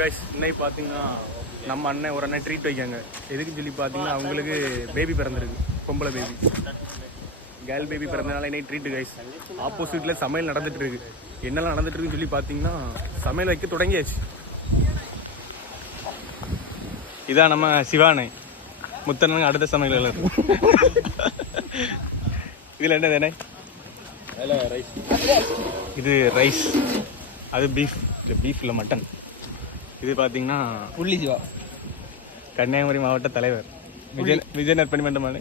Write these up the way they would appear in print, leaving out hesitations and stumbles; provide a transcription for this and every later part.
Guys இன்னைக்கு பார்த்தீங்கன்னா நம்ம அண்ணன் ஒரு அண்ணன் ட்ரீட் வைக்காங்க. எதுக்குன்னு சொல்லி பார்த்தீங்கன்னா அவங்களுக்கு பேபி பிறந்திருக்கு, பொம்பளை பேபி, கேர்ள் பேபி பிறந்தனால இன்னைக்கு ட்ரீட்டு கைஸ். ஆப்போசிட்டில் சமையல் நடந்துட்டு இருக்கு. என்னெல்லாம் நடந்துட்டு இருக்குன்னு சொல்லி பார்த்தீங்கன்னா சமையல் வைக்க தொடங்கியாச்சு. இதான் நம்ம சிவானை முத்தண்ணன் அடுத்த சமையல் இதில் என்ன தானே ரைஸ், இது ரைஸ், அது பீஃப், இல்லை பீஃப் இல்லை மட்டன். இது பார்த்தீங்கன்னா புள்ளி சிவா கன்னியாகுமரி மாவட்ட தலைவர் விஜய் நற்பணி மன்றமான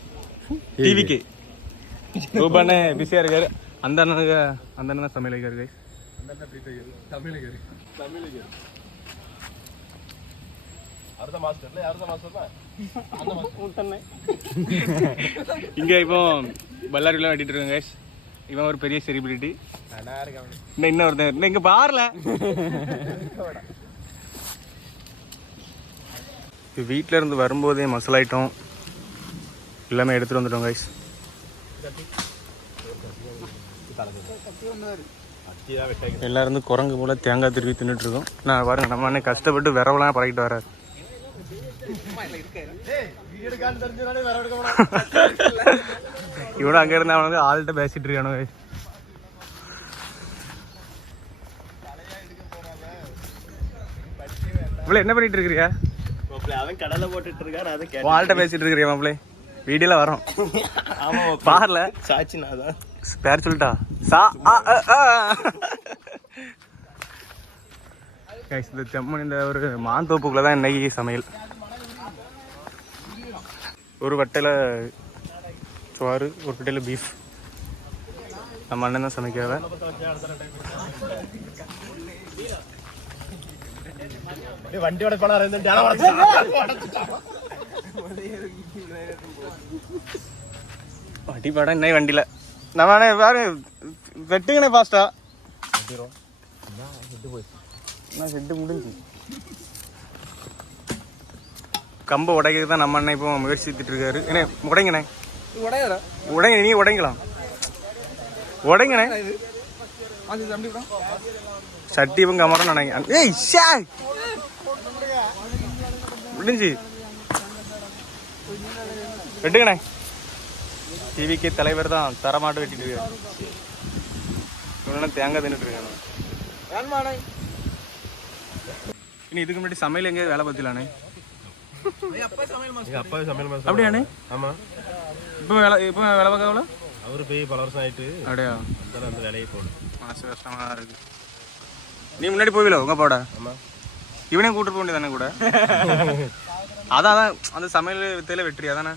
டிவிக்கு ரூபானே பிஸியாக இருக்காரு. அந்த அண்ணன் சமையல் வைக்காரு கைஸ். இங்கே இப்போ பல்லாரிலாம் வெட்டிட்டு இருக்காங்க கைஸ். இவன் ஒரு பெரிய செலிபிரிட்டி. இன்னும் ஒருத்தன் இங்கே பாருல. வீட்டில் இருந்து வரும்போதே மசாலா ஐட்டம் எல்லாமே எடுத்துகிட்டு வந்துட்டோம் கைஸ். எல்லாரும் குரங்கு போல தேங்காய் திருவி தின்னுட்டு இருக்கோம். நான் பாருங்க, நம்ம அண்ணன் கஷ்டப்பட்டு விரவலாம் பறக்கிட்டு வர்றாரு. இவனும் அங்கே இருந்தா அவனுக்கு ஆள்கிட்ட பேசிட்டு இருக்கானு கைஸ். இவ்வளோ என்ன பண்ணிட்டு இருக்கிறியா? அவன் கடலை போட்டுட்டு இருக்காரு. அது வாழ்கிட்ட பேசிட்டு இருக்கிறியா மாப்பிள்ளை? வீடியோல வரோம் பாருல. சாச்சினா தான் பேர் சொல்லிட்டா சா. இந்த செம்மன் இந்த ஒரு மாந்தோப்புக்குள்ள தான் இன்னைக்கு சமையல். ஒரு வட்டையில் சோறு, ஒரு வட்டையில் பீஃப். நம்ம அண்ணன் தான் சமைக்கிறவ. வண்டியோட பணம் வண்டி படம் இன்னைக்கு வண்டியில் நம்ம வேறு வெட்டுங்கண்ணே ஃபாஸ்டா. செட்டு முடிஞ்சு கம்பை உடைக்கிறது தான் நம்ம அண்ணன் இப்போ முயற்சித்துட்டு இருக்காரு. என்ன உடைங்கண்ணே, உடைங்க, நீ உடைங்கலாம், உடைங்கண்ணே. சட்டி இவங்க அமரம் நினைங்க. ஏய் முடிஞ்சு வெட்டுங்கண்ணே. டிவிக்கு தலைவர் தான் தரமாட்டு வெட்டிட்டு இருக்காரு. இவனா தேங்காய் தின்னுட்டு இருக்கானு. இனி இதுக்கு முன்னாடி சமையல் எங்கே வேலை பார்த்திலானே? அப்படியாண்ணே? ஆமா, இப்போ வேலை பார்க்கல. அவரு போய் பல வருஷம் ஆயிட்டு. அப்படியா? அந்த வேலையை போடும். மனசு கஷ்டமா இருக்கு. நீ முன்னாடி போவில உங்க போட? ஆமா, இவனே கூட்டு போக வேண்டியதானே கூட. அதான் அந்த சமையல் வித்தையில வெற்றி அதானே.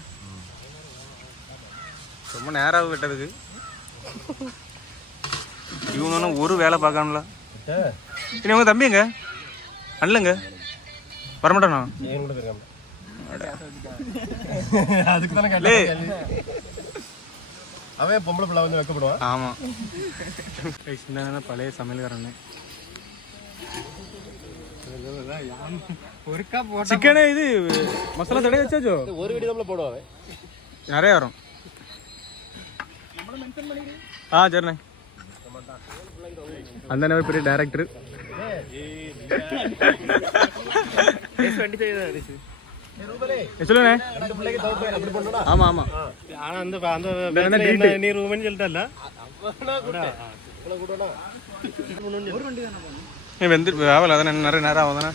ரொம்ப நேரம் வெட்டதுக்கு இவங்க ஒரு வேலை பார்க்கணும்ல. இனி உங்க தம்பிங்க அண்ணலங்க வரமாட்டானா? அவன் பொம்பளை பிள்ளை வந்து வைக்கப்படுவான். ஆமா, பழைய சமையல்காரண்ணே. சிக்கனே இது மசாலா தடவை வச்சாச்சோ? ஒரு வீடியோ தான் போடுவாங்க, நிறைய வரும். சரிண்ணே. அந்த ஒரு பெரிய டைரக்டர். சொல்லுண்ணே. ஆமா ஆமா, ஆனா நீ ரூமன்னு சொல்லிட்டல வெந்து ஆகல. அதானே நிறைய நேரம் ஆகும் தானே.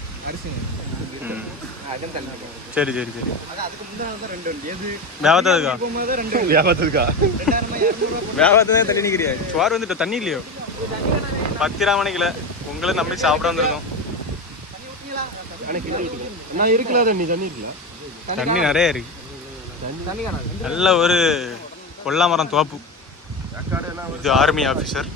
சரி சரி சரி. வியாபாரத்துதான் தண்ணி நிற்கிறியா? சோறு வந்துட்டு தண்ணி இல்லையோ? 10 மணிக்குல உங்களை நம்பி சாப்பிட வந்திருக்கோம். தண்ணி நிறைய இருக்கு. நல்ல ஒரு கொல்லாமரம் தோப்பு. இது ஆர்மி ஆபீசர்.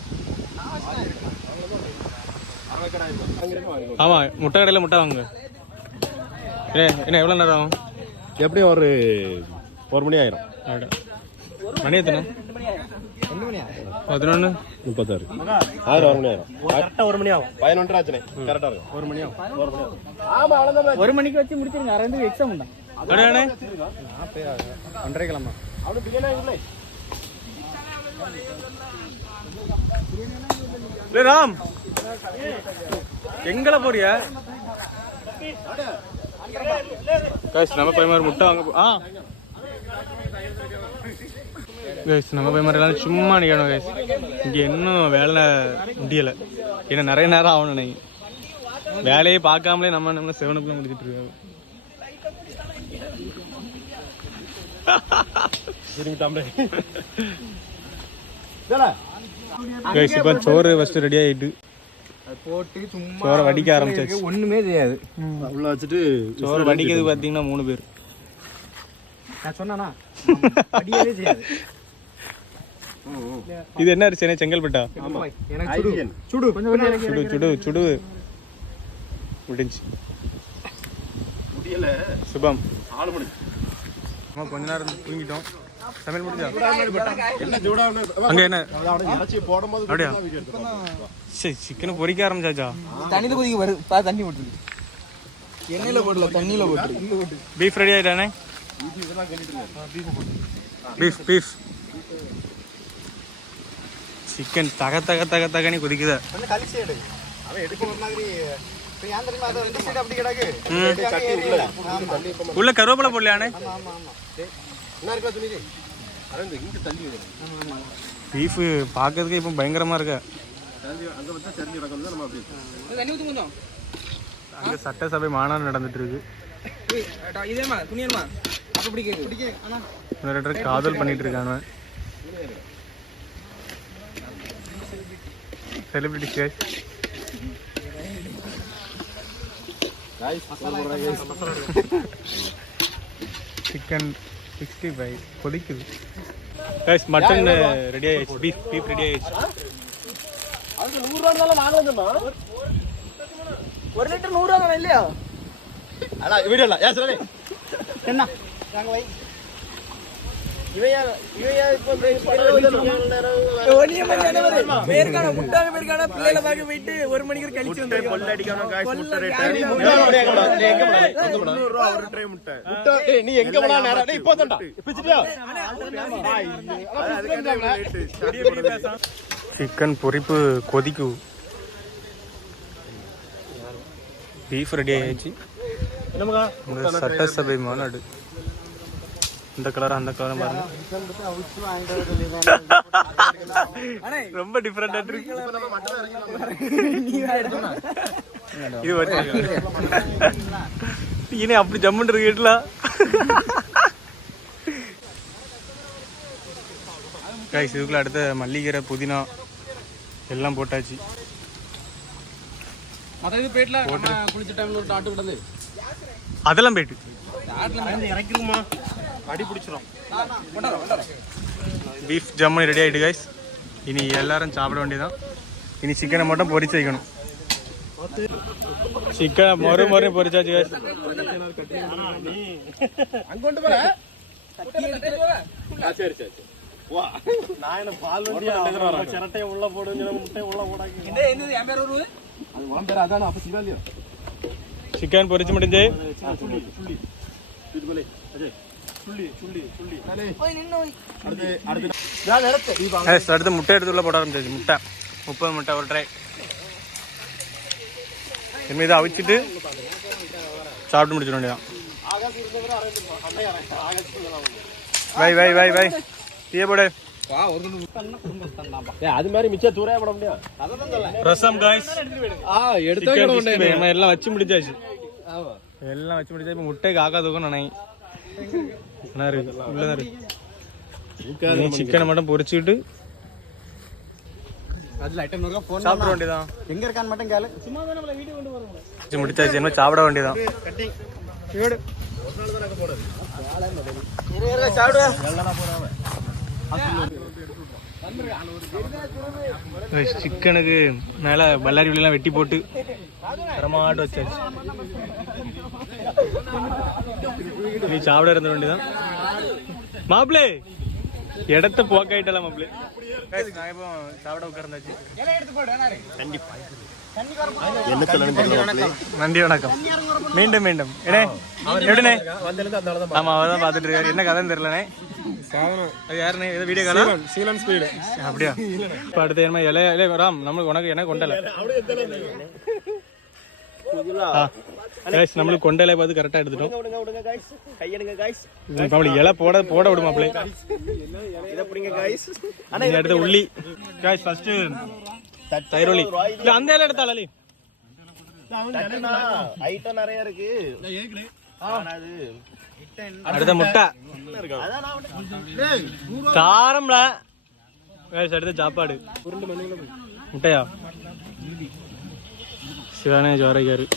ஆமா, முட்டை கடையில் முட்டை வாங்க. என்ன எவ்வளோ நேரம் ஆகும்? எப்படியும் ஒரு 1 மணி ஆயிரும். மணி எத்தனை? 11:36. 1 மணி ஆயிரும். கரெக்டாக 1 மணி ஆகும். 11 ஆச்சுனே. கரெக்டாக இருக்கும். 1 மணி ஆகும். 1 மணிக்கு வச்சு முடிச்சிருங்க. 6 எக்ஸாம் உண்டா? அடையானே 1:30 கிளம்பா. ராம் எங்களை போறியா? கைஸ் நம்ம பையன் முட்டை வாங்க கைஸ் நம்ம பையன் எல்லாம் சும்மா நிற்கணும் கைஸ். இங்கே இன்னும் வேலை முடியலை. ஏன்னா நிறைய நேரம் ஆகணும். நினைக்கிறேன் வேலையே பார்க்காமலே நம்ம செவனுக்குள்ள முடிச்சுட்டு இருக்காங்க. கைஸ் இப்போ சோறு ஃபர்ஸ்ட் ரெடி ஆகிட்டு போட்டு சும்மா சோறை வடிக்க ஆரம்பிச்சாச்சு. ஒண்ணுமே செய்யாது. உள்ள வச்சுட்டு சோறு வடிக்கிறது பார்த்தீங்கன்னா 3 பேர். நான் சொன்னானா வடியவே செய்யாது. இது என்ன அரிசி? செங்கல்பட்டா? எனக்கு சுடு சுடு கொஞ்சம் சுடு சுடு சுடு முடிஞ்சு முடியல. சுபம் 4 மணி நம்ம கொஞ்ச நேரம் தூங்கிட்டோம். சமையல் முடிஞ்சா என்ன ஜூடா அங்கே என்ன இறைச்சி போடும்போது அப்படியா? சரி சிக்கனை பொரிக்க ஆரம்பிச்சாச்சா? தண்ணியில கொதிக்க வரும். தண்ணி போட்டுருக்கு. எண்ணெயில போடல, தண்ணியில போட்டுருக்கு. பீஃப் ரெடி ஆயிட்டானே? பீஃப் பீஃப் சிக்கன் தக தக தக தகனி கொதிக்குதா? கொஞ்சம் கழிச்சு எடு. அவன் எடுக்க ஒரு மாதிரி ஏன் தெரியுமா அது ரெண்டு சைடு அப்படி கிடக்கு. உள்ள கருவேப்பிலை போடலையானே? ஆமா ஆமா ஆமா. என்ன இருக்கா துணி அரந்து இங்க தள்ளி விடு. ஆமா ஆமா. பீஃப் பார்க்கறதுக்கு இப்போ பயங்கரமா இருக்கா. அங்க வந்தா தெரிஞ்சு கிடக்கும் தான் நம்ம அப்படி. தண்ணி ஊத்து கொஞ்சம். அங்க சட்டசபை மாநாடு நடந்துட்டு இருக்கு. இதேமா துணியமா அப்ப பிடிக்க ஆனா நிறைய காதல் பண்ணிட்டு இருக்காங்க. செலிபிரிட்டி கேஸ் சிக்கன் 65 கொதிக்குது. கைஸ் மட்டன் ரெடி ஆயிடுச்சு. பீஃப் ரெடி ஆயிடுச்சு. அது 100 ரூபாய்னால வாங்கலமா. 1 லிட்டர் 100 ரூபாய் இல்லையா? அட வீடியோல ஏன் சொல்லு. என்ன நாங்க வை இவையா இப்போ பேர்கான முட்டாக பேர்கான பிள்ளைல பாக்க போயிட்டு 1 மணிக்கு கழிச்சு வந்து கொள்ள அடிக்கணும் காய்ஸ். முட்டை ரேட் ஒரு ட்ரே முட்டை. டேய் நீ எங்க போனா நேரா டேய் இப்போ தண்டா. பிச்சிட்டியா? சிக்கன் பொரிப்பு கொதிக்கு. பீஃப் ரெடி ஆயிடுச்சு. என்னமகா சட்டசபை மாநாடு. இந்த கலர் அந்த கலர் பாருங்க. ரொம்ப டிஃபரெண்டா இருக்கு. இது இனி அப்படி ஜம்முன்னு இருக்குல. கைஸ் இதுக்குள்ள அடுத்த மல்லிகீரை புதினா எல்லாம் போட்டாச்சு. அதாவது பேட்ல நம்ம குளிச்ச டைம்ல ஒரு டாட்டு கிடந்து அதெல்லாம் போயிட்டு இறக்கிருமா அடி பிடிச்சிரும். பீஃப் ஜம்மு ரெடி ஆகிட்டு கைஸ். இனி எல்லாரும் சாப்பிட வேண்டியதான். இனி சிக்கனை மட்டும் பொரிச்சு வைக்கணும். சிக்கனை மொறு பொரிச்சாச்சு கைஸ். அங்க கொண்டு போற சரி சரி வா. நான் என்ன பால் வண்டியா சரட்டைய உள்ள போடுங்க முட்டை உள்ள போடாதீங்க. என்ன என்னது என் பேர் வருது? அது உன் பேர் அதானே அப்ப சிவாலியா. சிக்கன் பொரிச்சு முடிஞ்சு சுள்ளி சுள்ளி இது போலே அஜய் சுள்ளி சுள்ளி சுள்ளி போய் நின்னு அடுத்து நான் எடுத்து நீ வாங்க. கைஸ் அடுத்து முட்டை எடுத்து உள்ள போட ஆரம்பிச்சாச்சு. முட்டை 30 முட்டை ஒரு ட்ரை. இனிமே இதை அவிச்சிட்டு சாப்பிட்டு முடிச்சிட வேண்டியதான். வை டீ போடு. அது மாதிரி மிச்சம் தூரே போட முடியும். ரசம் கைஸ். எல்லாம் வச்சு முடிச்சாச்சு. எல்லாம் வச்சு முடிச்சா இப்ப முட்டைக்கு ஆக்கா தூக்கம் நினைக்கிறேன். சிக்கனை மட்டும் பொரிச்சுட்டு அதுல ஐட்டம் நோக்க போன் சாப்பிட வேண்டியதான். எங்க இருக்கான்னு மட்டும் கேளு. சும்மா தான் நம்மள வீடியோ கொண்டு வரணும். முடிச்சாச்சு. என்ன சாப்பிட வேண்டியதான். வீடு சாப்பிடு. சிக்கனுக்கு மேல பல்லாரி வில்லாம் வெட்டி போட்டு தரமாட்டு வச்சாச்சு. நீ சாப்பிட இருந்த வேண்டியதான். மாப்பிளே இடத்த போக்காயிட்டலாம் மாப்பிளே. நான் இப்போ சாப்பிட உட்கார்ந்தாச்சு. கண்டிப்பா என்ன சொல்லணும். நன்றி வணக்கம். மீண்டும் மீண்டும் ஏனே எப்படினே? ஆமா அவதான் பாத்துட்டு இருக்காரு. என்ன கதைன்னு தெரியலனே. அது யாருண்ணே? ஏதோ வீடியோ காலா? சீலன் ஸ்பீடு அப்படியா? இப்போ அடுத்த என்ன இலைய ராம் நம்மளுக்கு உனக்கு எனக்கு கொண்டல. கைஸ் நம்மளுக்கு கொண்டையில பார்த்து கரெக்டாக எடுத்துட்டோம். விடுங்க guys. கையெடுங்க guys. நம்மளுக்கு இலை போட விடு மாப்பிள்ளை. இத புடிங்க guys. அண்ணா அடுத்து உள்ளி. கைஸ் ஃபர்ஸ்ட் தைரோலி. இல்ல அந்த இலை எடுத்தாலே. ஐட்டம் நிறைய இருக்கு. ஆனா அது அடுத்த முட்டை. காரம்ல. கைஸ் அடுத்து சாப்பாடு. முட்டையா? சிவானே ஜோரைக்காரு.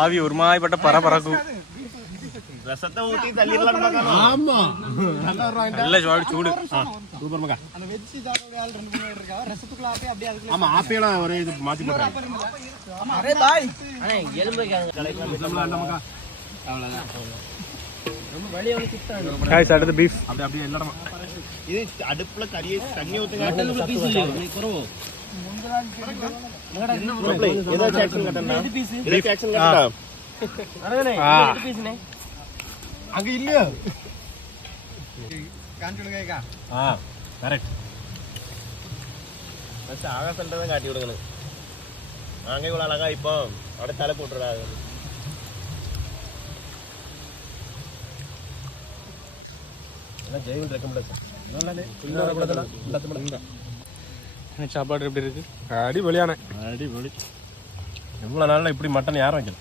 ஆவி ஒரு மாதிரிப்பட்ட பரபரக்கும். ரசத்தை ஊத்தி தள்ளிடலாம் பார்க்கலாம். ஆமா நல்ல சூடு. சூப்பர் மகா. அந்த வெஜ் சாப்பிட ஆள் 2 3 பேர் இருக்கா ரசத்துக்குள்ள அப்படியே அதுக்குள்ள. ஆமா ஆப்பேலாம் ஒரே இது மாத்தி போடுறாங்க. அரே பாய் அண்ணே எலும்பைக்காங்க நம்மள மகா அவ்வளவுதான். நம்ம வெளிய வந்து கிட்டாங்க. கைஸ் அடுத்து பீஃப். அப்படியே எல்லாரும் இது அடுப்புல கறியை தண்ணி ஊத்துங்க. பீஸ் இல்ல நீ குறவு ஏதோ ஆக்சன் கட்டனா இது ஆக்சன் கட்டனா அண்ணே இது பீஸ்னே அங்க இல்லையா காஞ்சுடுங்கக்கா. கரெக்ட். மச்ச ஆகாசன்றத காட்டி விடுங்க. நாங்க இவ்வளவு அழகா இப்போ அப்படியே தலை போட்டுறாங்க. எல்லாம் ஜெய்வன் ரெக்கமெண்டேஷன். சாப்பாடு எப்படி இருக்கு? அடிபொலியான அடிபொலி. எவ்வளவு நாள்ல இப்படி மட்டன் யாரும் வைக்கல.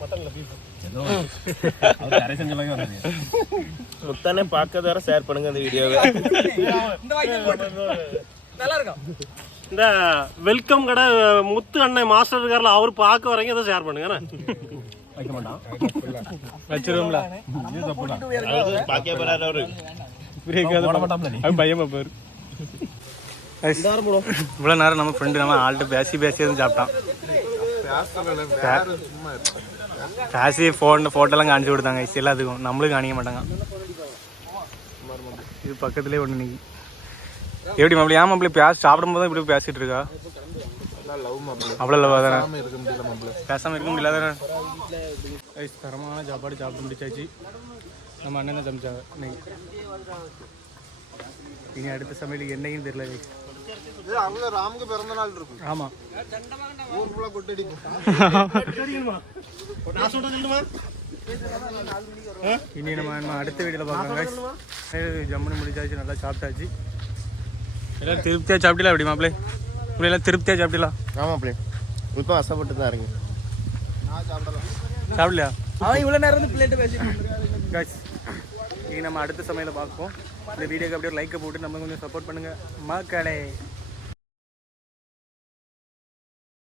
மட்டன்ல பீஸ் ஏதோ அது அரை செஞ்சலங்க வந்தது. முத்தானே பார்க்கத வர ஷேர் பண்ணுங்க இந்த வீடியோவை. இந்த வாய்க்கு போட்டு நல்லா இருக்கா? இந்த வெல்கம் கடை முத்து அண்ணன் மாஸ்டர் இருக்கார்ல அவர் பார்க்க வரீங்க இதை ஷேர் பண்ணுங்க. வைக்க மாட்டான். வச்சிருவோம்ல. இது தப்புடா. அது பாக்கிய போறாரு அவரு. போட மாட்டாம்ல நீ. அவன் பயமா பாரு. இவ்வளோ நேரம் நம்ம ஃப்ரெண்டு நம்ம ஆள்கிட்ட பேசி எதுவும் சாப்பிட்டான். பேசி ஃபோட்டோலாம் காமிச்சு கொடுத்தாங்க. எல்லாத்துக்கும் நம்மளும் காணிக்க மாட்டாங்க. இது பக்கத்துலேயே ஒன்று நிற்கி. எப்படி மாப்பிள்ளை? ஏன் மாப்பிள்ளை சாப்பிடும் போது இப்படி பேசிட்டு இருக்கா? அவ்வளோ லவ் தானே? பேசாமல் இருக்க முடியல தானே? தரமான சாப்பாடு சாப்பிட்டு முடிச்சாச்சு. நம்ம அண்ணன் தான் சமைச்சாங்க இன்னைக்கு. இனி அடுத்த சமையலுக்கு என்னையும் தெரியல. அவங்க ராமுக்கு பிறந்த நாள் இருக்கும். ஆமா ஊர் ஃபுல்லா கொட்டடிக்கும். இனி நம்ம அடுத்த வீடியோல பார்க்கலாம். ஜம்முன்னு முடிச்சாச்சு. நல்லா சாப்பிட்டாச்சு. எல்லாம் திருப்தியா சாப்பிட்டீங்களா? அப்படி மாப்பிள்ளை எல்லாம் திருப்தியா சாப்பிட்டீங்களா? ஆமா அப்படியே இப்போ அசப்பட்டு தான் இருங்க. நான் சாப்பிடலாம். சாப்பிடலையா? அவன் இவ்வளவு நேரம் வந்து பிளேட் பேசிட்டு காய்ஸ் இனி நம்ம அடுத்த சமையலை பார்ப்போம். இந்த வீடியோக்கு அப்படியே லைக்கை போட்டு நம்ம கொஞ்சம் சப்போர்ட் பண்ணுங்க மக்களே.